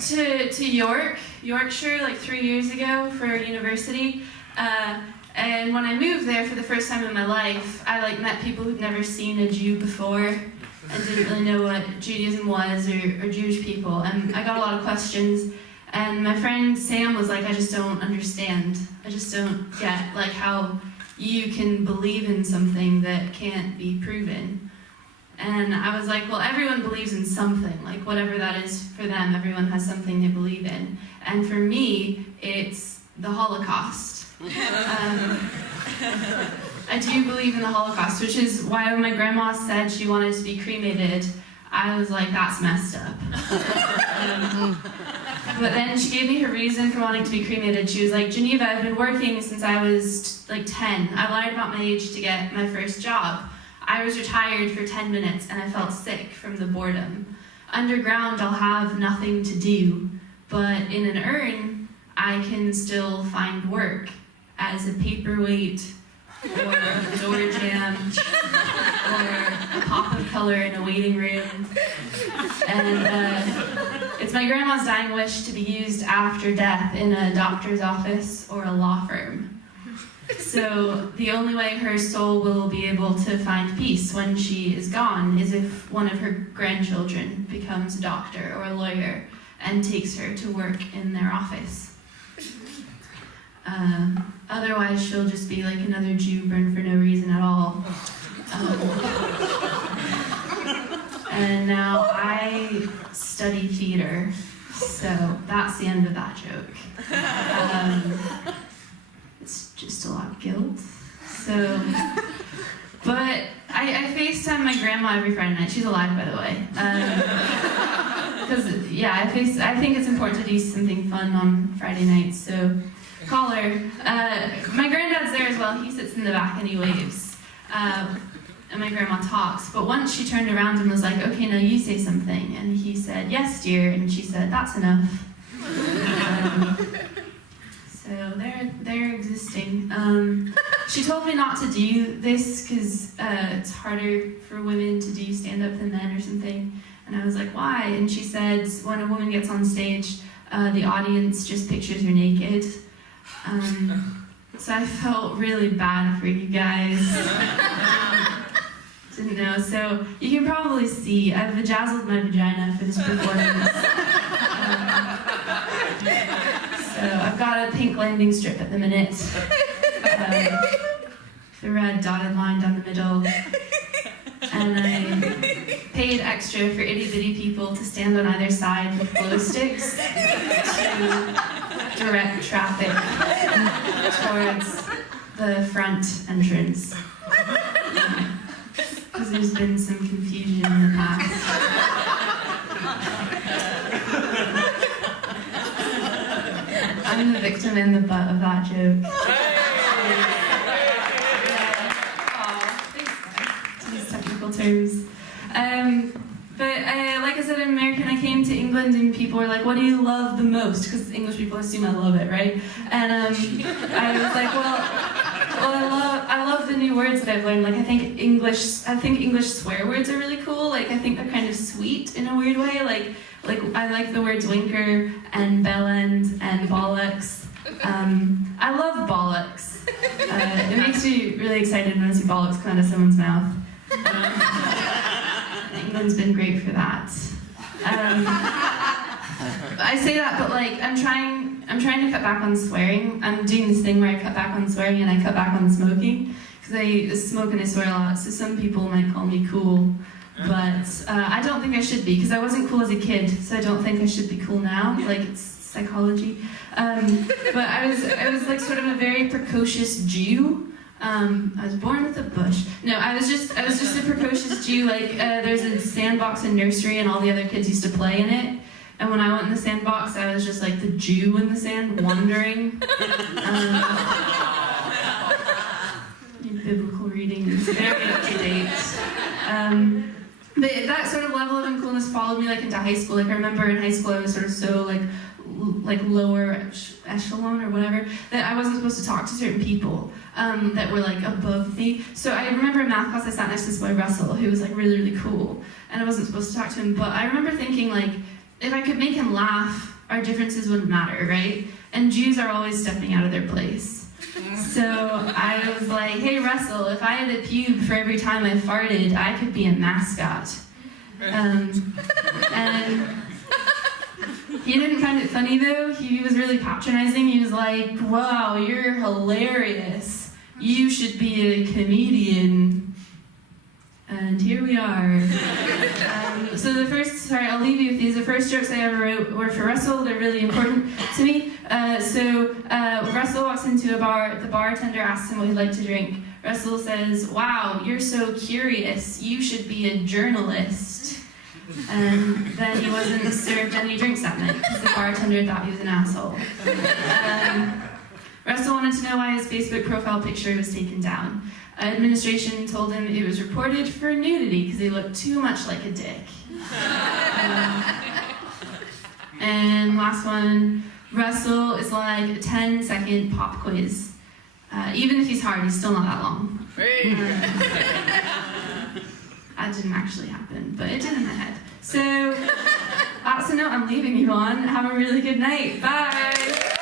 to Yorkshire, like 3 years ago for university. And when I moved there for the first time in my life, I met people who'd never seen a Jew before and didn't really know what Judaism was or Jewish people. And I got a lot of questions. And my friend Sam was like, I just don't understand. I just don't get how you can believe in something that can't be proven. And I was like, well, everyone believes in something, whatever that is for them, everyone has something they believe in. And for me, it's the Holocaust. I do believe in the Holocaust, which is why when my grandma said she wanted to be cremated, I was like, that's messed up. But then she gave me her reason for wanting to be cremated. She was like, Geneva, I've been working since I was 10. I lied about my age to get my first job. I was retired for 10 minutes and I felt sick from the boredom. Underground, I'll have nothing to do, but in an urn, I can still find work as a paperweight, or a door jamb, or a pop of color in a waiting room. And it's my grandma's dying wish to be used after death in a doctor's office or a law firm. So the only way her soul will be able to find peace when she is gone is if one of her grandchildren becomes a doctor or a lawyer and takes her to work in their office. Otherwise, she'll just be like another Jew burned for no reason at all. And now I study theater, so that's the end of that joke. It's just a lot of guilt. So, but I FaceTime my grandma every Friday night. She's alive, by the way. Because I think it's important to do something fun on Friday nights. So, call her. My granddad's there as well. He sits in the back and he waves. And my grandma talks. But once she turned around and was like, "Okay, now you say something." And he said, "Yes, dear." And she said, "That's enough." So they're existing. She told me not to do this because it's harder for women to do stand-up than men or something. And I was like, why? And she said, when a woman gets on stage, the audience just pictures her naked. So I felt really bad for you guys. Didn't know. So you can probably see I've vajazzled my vagina for this performance. So I've got a pink landing strip at the minute. The red dotted line down the middle. And I paid extra for itty-bitty people to stand on either side with glow sticks to direct traffic towards the front entrance. Because there's been some confusion in the past. I'm the victim in the butt of that joke. Thanks, guys. To use technical terms. But like I said, in American, I came to England and people were like, what do you love the most? Because English people assume I love it, right? And I was like, well, I love the new words that I've learned. I think English swear words are really cool. I think they're kind of sweet in a weird way. I like the words winker and bellend and bollocks. I love bollocks. It makes me really excited when I see bollocks come out of someone's mouth. England's been great for that. I say that, but I'm trying to cut back on swearing. I'm doing this thing where I cut back on swearing and I cut back on smoking because I smoke and I swear a lot. So some people might call me cool. But I don't think I should be, because I wasn't cool as a kid, so I don't think I should be cool now. It's psychology. But I was sort of a very precocious Jew. I was born with a bush. No, I was just a precocious Jew. There's a sandbox in nursery, and all the other kids used to play in it. And when I went in the sandbox, I was just the Jew in the sand, wandering. Biblical reading is very up to date. But that sort of level of uncoolness followed me into high school. I remember in high school I was sort of so lower echelon or whatever that I wasn't supposed to talk to certain people that were above me. So I remember in math class I sat next to this boy Russell who was really really cool, and I wasn't supposed to talk to him. But I remember thinking if I could make him laugh, our differences wouldn't matter, right? And Jews are always stepping out of their place. So I was like, hey Russell, if I had a pube for every time I farted, I could be a mascot. And he didn't find it funny though. He was really patronizing. He was like, wow, you're hilarious. You should be a comedian. And here we are. So I'll leave you with these. The first jokes I ever wrote were for Russell. They're really important to me. Russell walks into a bar. The bartender asks him what he'd like to drink. Russell says, wow, you're so curious. You should be a journalist. And then he wasn't served any drinks that night because the bartender thought he was an asshole. Russell wanted to know why his Facebook profile picture was taken down. Administration told him it was reported for nudity because he looked too much like a dick. And last one, Russell is like a 10-second pop quiz. Even if he's hard, he's still not that long. That didn't actually happen, but it did in my head. So that's the note I'm leaving you on. Have a really good night. Bye.